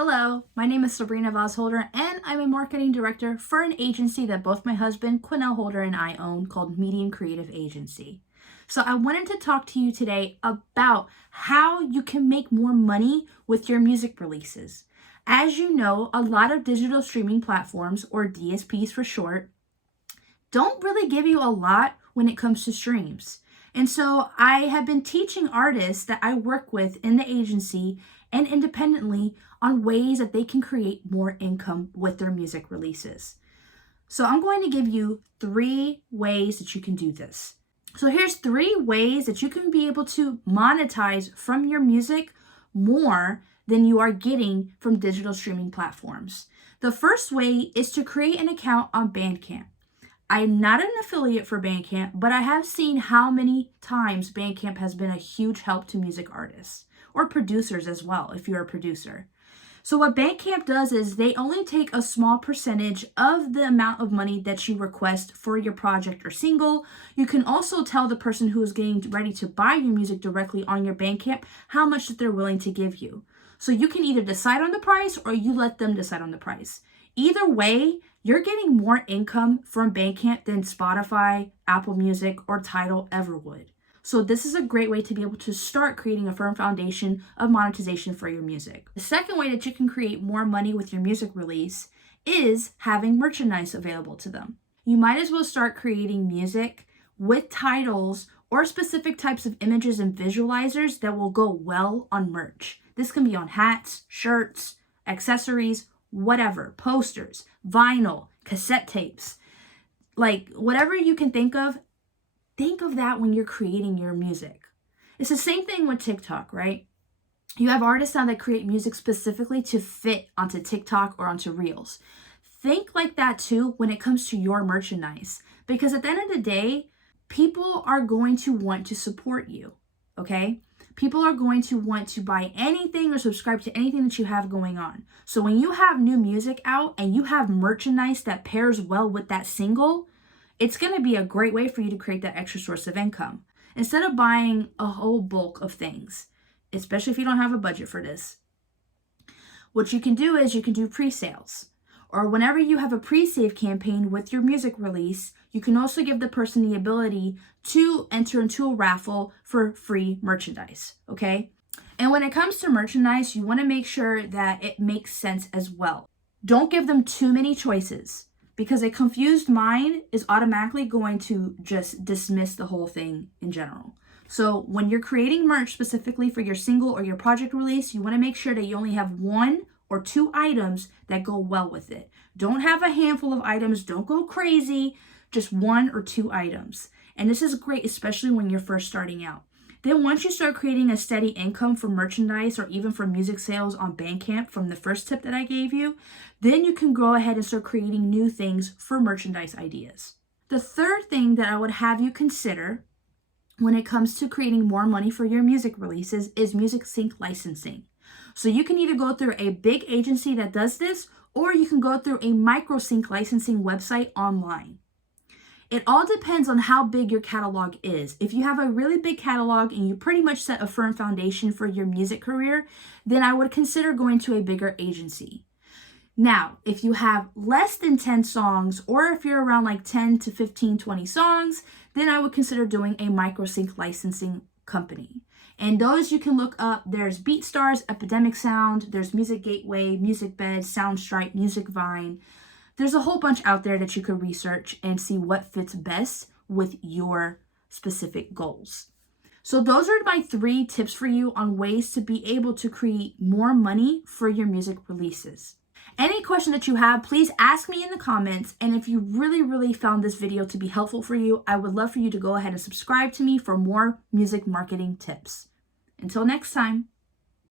Hello, my name is Sabrina Vaz-holder, and I'm a marketing director for an agency that both my husband, Quinnell Holder, and I own called Medium Creative Agency. So I wanted to talk to you today about how you can make more money with your music releases. As you know, a lot of digital streaming platforms, or DSPs for short, don't really give you a lot when it comes to streams. And so I have been teaching artists that I work with in the agency and independently on ways that they can create more income with their music releases. So I'm going to give you 3 ways that you can do this. So here's 3 ways that you can be able to monetize from your music more than you are getting from digital streaming platforms. The first way is to create an account on Bandcamp. I'm not an affiliate for Bandcamp, but I have seen how many times Bandcamp has been a huge help to music artists or producers as well, if you're a producer. So what Bandcamp does is they only take a small percentage of the amount of money that you request for your project or single. You can also tell the person who is getting ready to buy your music directly on your Bandcamp how much that they're willing to give you. So you can either decide on the price or you let them decide on the price. Either way, you're getting more income from Bandcamp than Spotify, Apple Music, or Tidal ever would. So this is a great way to be able to start creating a firm foundation of monetization for your music. The second way that you can create more money with your music release is having merchandise available to them. You might as well start creating music with titles or specific types of images and visualizers that will go well on merch. This can be on hats, shirts, accessories, whatever, posters, vinyl, cassette tapes, like whatever you can think of that when you're creating your music. It's the same thing with TikTok, right? You have artists now that create music specifically to fit onto TikTok or onto Reels. Think like that too when it comes to your merchandise, because at the end of the day, people are going to want to support you, okay? People are going to want to buy anything or subscribe to anything that you have going on. So when you have new music out and you have merchandise that pairs well with that single, it's going to be a great way for you to create that extra source of income. Instead of buying a whole bulk of things, especially if you don't have a budget for this, what you can do is you can do pre-sales. Or whenever you have a pre-save campaign with your music release, you can also give the person the ability to enter into a raffle for free merchandise, okay? And when it comes to merchandise, you want to make sure that it makes sense as well. Don't give them too many choices, because a confused mind is automatically going to just dismiss the whole thing in general. So when you're creating merch specifically for your single or your project release, you want to make sure that you only have 1 or 2 items that go well with it. Don't have a handful of items. Don't go crazy. Just 1 or 2 items. And this is great, especially when you're first starting out. Then once you start creating a steady income from merchandise or even from music sales on Bandcamp from the first tip that I gave you, then you can go ahead and start creating new things for merchandise ideas. The third thing that I would have you consider when it comes to creating more money for your music releases is music sync licensing. So you can either go through a big agency that does this, or you can go through a micro sync licensing website online. It all depends on how big your catalog is. If you have a really big catalog and you pretty much set a firm foundation for your music career, then I would consider going to a bigger agency. Now, if you have less than 10 songs, or if you're around like 10 to 15, 20 songs, then I would consider doing a microsync licensing company. And those you can look up. There's BeatStars, Epidemic Sound, there's Music Gateway, MusicBed, Soundstripe, MusicVine. There's a whole bunch out there that you could research and see what fits best with your specific goals. So those are my 3 tips for you on ways to be able to create more money for your music releases. Any question that you have, please ask me in the comments. And if you really found this video to be helpful for you, I would love for you to go ahead and subscribe to me for more music marketing tips. Until next time.